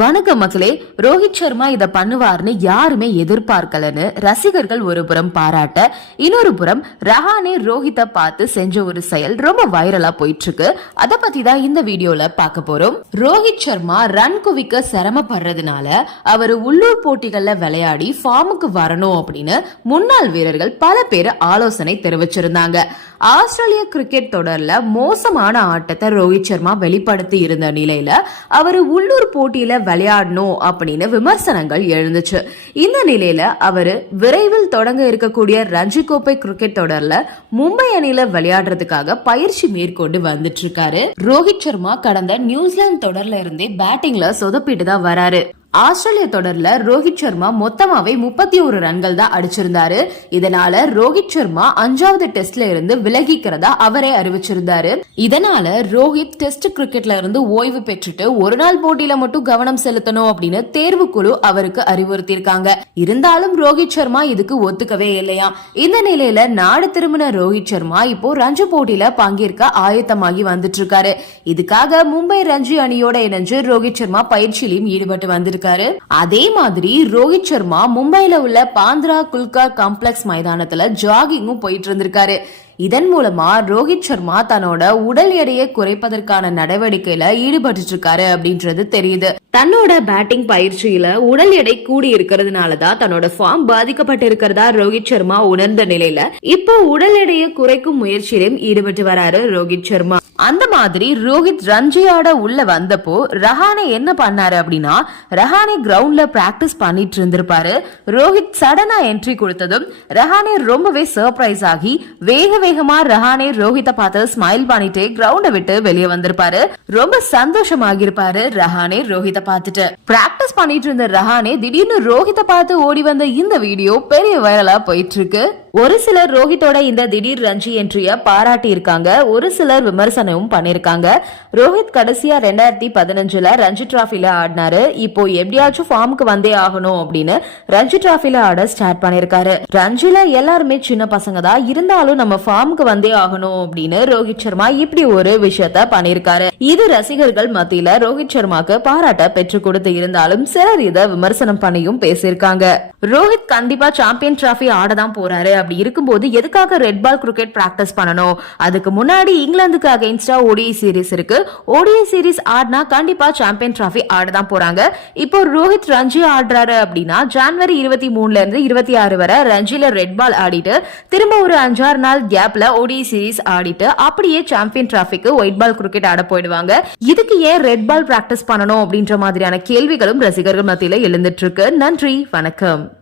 வணக்கம் மக்களே ரோஹித் சர்மா இத பண்ணுவார்னு யாருமே எதிர்பார்க்கலன்னு ரசிகர்கள் ஒரு புறம் பாராட்ட இன்னொரு புறம் ரஹானே ரோஹித்தை பார்த்து செஞ்ச ஒரு செயல் ரொம்ப வைரலா போயிட்டு இருக்கு அத பத்தி தான் இந்த வீடியோல பார்க்க போறோம். ரோஹித் சர்மா ரன் குவிக்க சிரமப்படுறதுனால அவர் உள்ளூர் போட்டிகள்ல விளையாடி ஃபார்முக்கு வரணும் அப்படின்னு முன்னாள் வீரர்கள் பல பேர் ஆலோசனை தெரிவிச்சிருந்தாங்க. ஆஸ்திரேலிய கிரிக்கெட் தொடர்ல மோசமான ஆட்டத்தை ரோஹித் சர்மா வெளிப்படுத்தி இருந்த நிலையில அவர் உள்ளூர் போட்டியில விளையாடணும் அப்படின்னு விமர்சனங்கள் எழுந்துச்சு. இந்த நிலையில அவர் விரைவில் தொடங்க இருக்கக்கூடிய ரஞ்சி கோப்பை கிரிக்கெட் தொடர்ல மும்பை அணியில விளையாடுறதுக்காக பயிற்சி மேற்கொண்டு வந்துட்டு இருக்காரு. ரோஹித் சர்மா கடந்த நியூசிலாந்து தொடர்ல இருந்தே பேட்டிங்ல சொதப்பிட்டு தான் வராரு. ஆஸ்திரேலிய தொடர்ல ரோஹித் சர்மா மொத்தமாவே முப்பத்தி ஒரு ரன்கள் தான் அடிச்சிருந்தாரு. இதனால ரோஹித் சர்மா அஞ்சாவது டெஸ்ட்ல இருந்து விலகிக்கிறதா அவரே அறிவிச்சிருந்தாரு. இதனால ரோஹித் டெஸ்ட் கிரிக்கெட்ல இருந்து ஓய்வு பெற்றுட்டு ஒரு நாள் போட்டியில மட்டும் கவனம் செலுத்தணும் அப்படின்னு தேர்வுக்குழு அவருக்கு அறிவுறுத்தியிருக்காங்க. இருந்தாலும் ரோஹித் சர்மா இதுக்கு ஒத்துக்கவே இல்லையா? இந்த நிலையில நாடு திரும்பின ரோஹித் சர்மா இப்போ ரஞ்சி போட்டியில பங்கேற்க ஆயத்தமாகி வந்துட்டு இருக்காரு. இதுக்காக மும்பை ரஞ்சி அணியோட இணைஞ்சு ரோஹித் சர்மா பயிற்சியிலும் ஈடுபட்டு வந்திருக்காரு. அதே மாதிரி ரோஹித் சர்மா மும்பைல உள்ள பாந்திரா குல்கா காம்ப்ளெக்ஸ் மைதானத்துல ஜாகிங்கும் போயிட்டு இருந்திருக்காரு. இதன் மூலமா ரோஹித் சர்மா தன்னோட உடல் எடையை குறைப்பதற்கான நடவடிக்கையில ஈடுபட்டு இருக்காரு அப்படின்றது தெரியுது. தன்னோட பேட்டிங் பயிற்சியில உடல் எடை கூடி இருக்கிறதுனால தான் தன்னோட ஃபார்ம் பாதிக்கப்பட்டு இருக்கிறதா ரோஹித் சர்மா உணர்ந்த நிலையில இப்போ உடல் எடையை குறைக்கும் முயற்சியிலும் ஈடுபட்டு வராரு ரோஹித் சர்மா. அந்த மாதிரி ரோஹித் ரஞ்சியோட உள்ள வந்தப்போ ரஹானே என்ன பண்ணாரு அப்படின்னா ரஹானே கிரவுண்ட்ல பிராக்டிஸ் பண்ணிட்டு இருந்திருப்பாரு. ரோஹித் சடனா என்ட்ரி கொடுத்ததும் ரஹானே ரொம்பவே சர்ப்ரைஸ் ஆகி வேக வேகமா ரஹானே ரோஹித்தை பார்த்து ஸ்மைல் பண்ணிட்டே கிரவுண்ட விட்டு வெளியே வந்திருப்பாரு. ரொம்ப சந்தோஷமாகிருப்பாரு ரஹானே ரோஹித்தை பார்த்துட்டு. பிராக்டிஸ் பண்ணிட்டு இருந்த ரஹானே திடீர்னு ரோஹித்தை பார்த்து ஓடி வந்த இந்த வீடியோ பெரிய வைரலா போயிட்டு இருக்கு ஒரு சிலர் ரோஹித்தோட இந்த திடீர் ரஞ்சி என்ட்ரிய பாராட்டி இருக்காங்க. ஒரு சிலர் விமர்சனமும் பண்ணிருக்காங்க. ரோஹித் கடைசியா ரெண்டாயிரத்தி பதினஞ்சுல ரஞ்சி டிராஃபில ஆடினாரு. இப்போ எப்படியாச்சும் ஃபார்முக்கு வந்தே ஆகணும் அப்படின்னு ரஞ்சி டிராஃபில ஆட ஸ்டார்ட் பண்ணிருக்காரு. ரஞ்சில எல்லாருமே சின்ன பசங்க தான். இருந்தாலும் நம்ம ஃபார்முக்கு வந்தே ஆகணும் அப்படின்னு ரோஹித் சர்மா இப்படி ஒரு விஷயத்த பண்ணிருக்காரு இது ரசிகர்கள் மத்தியில ரோஹித் சர்மாக்கு பாராட்ட பெற்று கொடுத்து இருந்தாலும் சிலர் இதை விமர்சனம் பண்ணியும் பேசியிருக்காங்க. ரோஹித் கண்டிப்பா சாம்பியன் டிராஃபி ஆட தான் போறாரு. அப்படி இருக்கும்போது எதுக்காக ரெட் பால் கிரிக்கெட் பிராக்டிஸ் பண்ணணும்? அதுக்கு முன்னாடி இங்கிலாந்துக்கு அகைன்ஸ்டா ஓடிஐ சீரீஸ் இருக்கு. ஓடிஐ சீரீஸ் ஆடினா கண்டிப்பா சாம்பியன் டிராஃபி ஆட தான் போறாங்க. இப்போ ரோஹித் ரஞ்சி ஆடுறாரு அப்படின்னா ஜான்வரி இருபத்தி மூணுல இருந்து இருபத்தி ஆறு வரை ரஞ்சில ரெட் பால் ஆடிட்டு திரும்ப ஒரு அஞ்சாறு நாள் கேப்ல ஓடி சீரிஸ் ஆடிட்டு அப்படியே சாம்பியன் டிராஃபிக்கு ஒயிட் பால் கிரிக்கெட் ஆட போயிடுவாங்க. இதுக்கு ஏன் ரெட் பால் பிராக்டிஸ் பண்ணணும் அப்படின்ற மாதிரியான கேள்விகளும் ரசிகர்கள் மத்தியில எழுந்துட்டு இருக்கு. நன்றி வணக்கம்.